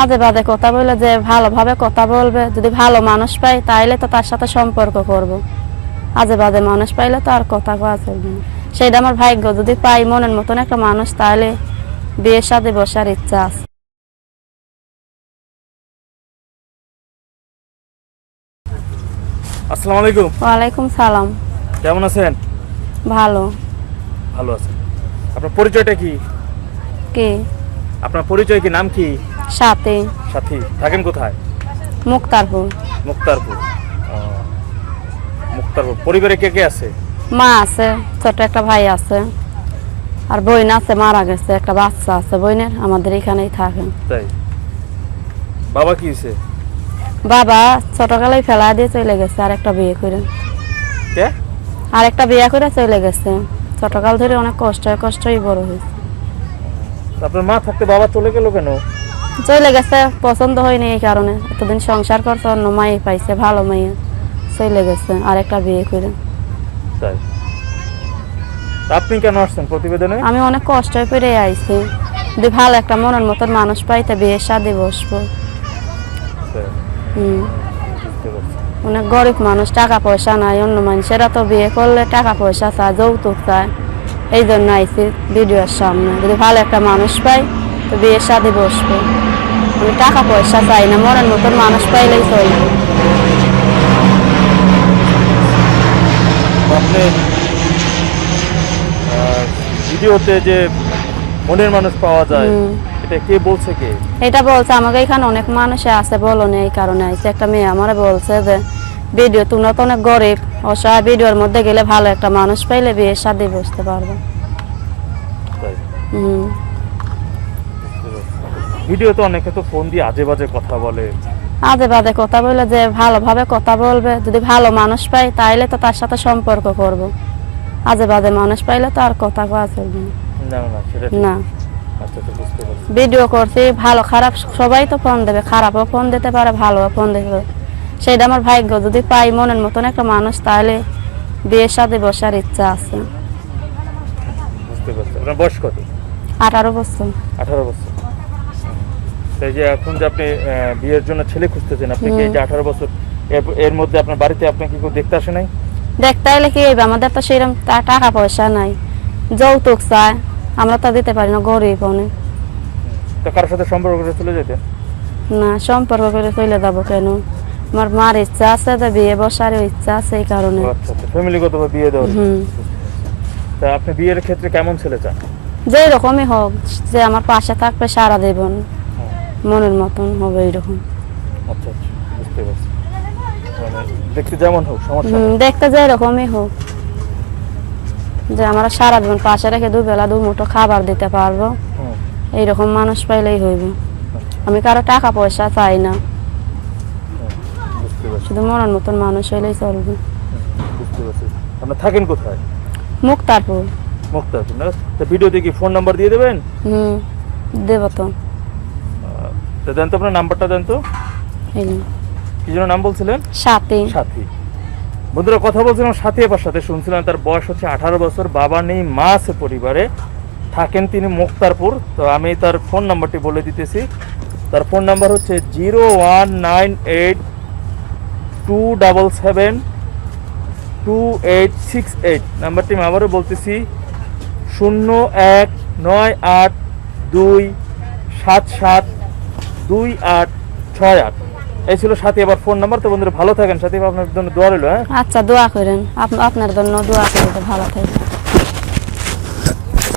আজে বাদে কথা বলে যে ভালোভাবে কথা বলবে যদি ভালো মানুষ পাই তাইলে তো তার সাথে সম্পর্ক করব। আজে বাদে মানুষ পাইলে তো আর কথা কওয়া চলবে না। সেটা আমার ভাগ্য যদি পাই মনের মতন একটা মানুষ তাহলে বিয়ের সাথে বসার ইচ্ছা আছে। আসসালামু আলাইকুম। ওয়ালাইকুম সালাম। কেমন আছেন? ভালো। ভালো আছেন। আপনার পরিচয়টা কি? কি? আপনার পরিচয় কি? নাম কি? সাথে। সাথী থাকেন কোথায়? মুক্তারপুর। মুক্তারপুর। মুক্তারপুর। পরিবারে কে কে আছে? মা আছে ছোট একটা ভাই আছে আর বোন আছে মারা গেছে একটা বাচ্চা আছে বোনের আমাদের এখানেই থাকে তাই? বাবা কি হয়েছে বাবা ফেলা দিয়ে চলে গেছে আর একটা বিয়ে করে। কে? আর একটা বিয়ে করে চলে গেছে। ছোটকাল ধরে অনেক কষ্ট কষ্টই বড় হয়েছে। আপনার মা থাকতে বাবা চলে গেল কেন? চলে গেছে পছন্দ হয়নি এই কারণে। এতদিন সংসার করতে অন্য মাই পাইছে ভালো মেয়ে। চলে গেছে আর একটা বিয়ে করে। তাই। আপনি কেন আসছেন প্রতিবেদনে? আমি অনেক কষ্ট করে আইছি। যদি ভালো একটা মনের মতন মানুষ পাইতে বিয়ের সাথে বসবো। হুম। অনেক গরিব মানুষ টাকা পয়সা নাই অন্য মানুষেরা তো বিয়ে করলে টাকা পয়সা চায় যৌতুক চায়। এই জন্য আইসি ভিডিওর সামনে। যদি ভালো একটা মানুষ পাই তো বিয়ের সাথে বসবো। আমি টাকা পয়সা চাই না মনের মতন মানুষ পাইলেই আপনি ভিডিওতে যে মনের মানুষ পাওয়া যায় এটা কে বলছে কে? এটা বলছে আমাকে এখানে অনেক মানুষ আছে বলো না এই কারণে আইসি একটা মেয়ে আমার বলছে যে ভিডিও তোমরা তো অনেক গরিব অসহায় ভিডিওর মধ্যে গেলে ভালো একটা মানুষ পাইলে বিয়ের সাথে বসতে পারবে। হুম। ভিডিওতে অনেকে তো ফোন দিয়ে আজে বাজে কথা বলে। আজে বাদে কথা বলে যে ভালোভাবে কথা বলবে যদি ভালো মানুষ পাই তাইলে তো তার সাথে সম্পর্ক করব। আজে বাজে মানুষ পাইলে তো আর কথা কওয়া চলবে না। না আচ্ছা আচ্ছা ভিডিও করছি ভালো খারাপ সবাই তো ফোন দেবে খারাপও ফোন দিতে পারে ভালোও ফোন দিতে পারে। সেটা আমার ভাগ্য যদি পাই মনের মতন একটা মানুষ তাহলে বিয়ের সাথে বসার ইচ্ছা আছে। বুঝতে পারছি। আপনার বয়স কত? আঠারো বছর। আঠারো বছর। তাই যে এখন যে আপনি বিয়ের জন্য ছেলে খুঁজতেছেন আপনি কি এই যে আঠারো বছর এর- মধ্যে আপনার বাড়িতে আপনাকে কেউ দেখতে আসে নাই? দেখতে হলে কি হইবে? আমাদের তো সেরকম টাকা পয়সা নাই। যৌতুক চায় আমরা তো দিতে পারি না গরিব অনেক। তো কারোর সাথে সম্পর্ক করে চলে যেতেন না সম্পর্ক করে চলে যাব কেন? আমার মার ইচ্ছা আছে তো বিয়ে বসারও ইচ্ছা আছে এই কারণে। আচ্ছা আচ্ছা বিয়ে দেওয়ার হুম। তা আপনি বিয়ের ক্ষেত্রে কেমন ছেলে চান? যে রকমই হোক যে আমার পাশে থাকবে সারা দেবন হ্যাঁ, মনের মতন হবে এইরকম আচ্ছা আচ্ছা বুঝতে পারছি। মানে দেখতে যেমন হোক সমস্যা দেখতে যে রকমই হোক। যে আমরা সারা জীবন পাশে রেখে দুবেলা দু মুঠো খাবার দিতে পারব। এইরকম মানুষ পাইলেই হইবে। আমি কারও টাকা পয়সা চাই না। শুধু মনের মতন মানুষ হইলেই চলবে। বুঝতে থাকেন কোথায়? মুক্তারপুর। মুক্তারপুর না? তা ভিডিওতে কি ফোন নাম্বার দিয়ে দেবেন? হুম দেব তো। তা দেন তো আপনার নাম্বারটা দেন তো। কি যেন নাম বলছিলেন? সাথী। সাথী। বন্ধুরা কথা বলছিলাম সাথী এবার সাথে। শুনছিলাম তার বয়স হচ্ছে আঠারো বছর বাবা নেই মা আছে পরিবারে। থাকেন তিনি মুক্তারপুর। তো আমি তার ফোন নাম্বারটি বলে দিতেছি। তার ফোন নাম্বার হচ্ছে zero one nine eight two double seven two eight six eight. নাম্বারটি আমি আবারও বলতেছি শূন্য এক নয় আট দুই সাত সাত দুই আট ছয় আট। এই ছিল সাথী আবার ফোন নাম্বার। তো বন্ধুরা ভালো থাকেন, সাথী আপনার জন্য দোয়া রইল হ্যাঁ? আচ্ছা দোয়া করেন। আপ- আপনার জন্য দোয়া করে ভালো থাকে